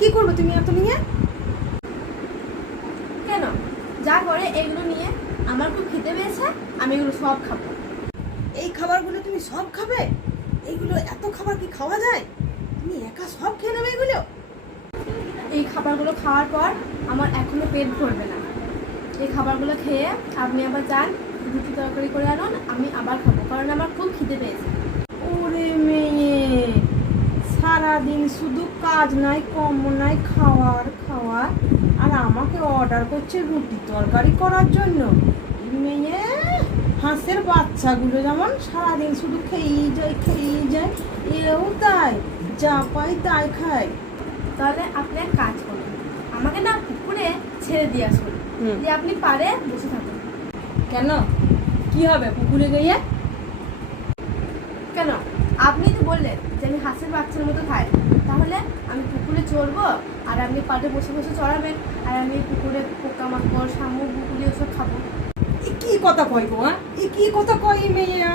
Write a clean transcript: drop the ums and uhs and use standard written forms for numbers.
কি করবে তুমি এত নিয়ে? কেন? যা করে এগুলো নিয়ে আমার খুব খিদে পেয়েছে, আমি এগুলো সব খাবো। এই খাবারগুলো তুমি সব খাবে? এইগুলো এত খাবার কি খাওয়া যায়? তুমি একা সব খেয়ে নেবে এগুলো? এই খাবারগুলো খাওয়ার পর আমার এখনো পেট ভরবে না। এই খাবারগুলো খেয়ে আপনি আবার যান, রুটি তরকারি করে আনুন, আমি আবার খাবো, কারণ আমার খুব খিদে পেয়েছে। ওরে মেয়ে, সারাদিন শুধু কাজ নাই কম নাই, খাওয়ার খাওয়ার, আর আমাকে অর্ডার করছে রুটি তরকারি করার জন্য। এই মেয়ে, হাঁসের বাচ্চাগুলো যেমন সারাদিন শুধু খেয়েই যায়, এও তাই, যা পাই তাই খায়। তাহলে আপনি এক কাজ করুন, আমাকে না পুকুরে ছেড়ে দিয়ে আসুন, যে আপনি পারে বসে থাকুন। কেন, কি হবে পুকুরে গিয়ে? কেন? আপনি তো বললেন যে আমি হাঁসের বাচ্চার মতো খাই, তাহলে আমি পুকুরে চড়বো আর আপনি পাড়ে বসে বসে চড়াবেন, আর আমি পুকুরে পোকামাকড়, শামুক, বুকুলি ওসব খাবো। এ কি কথা কয় গো? এ কি কথা কয় এই মেয়ে?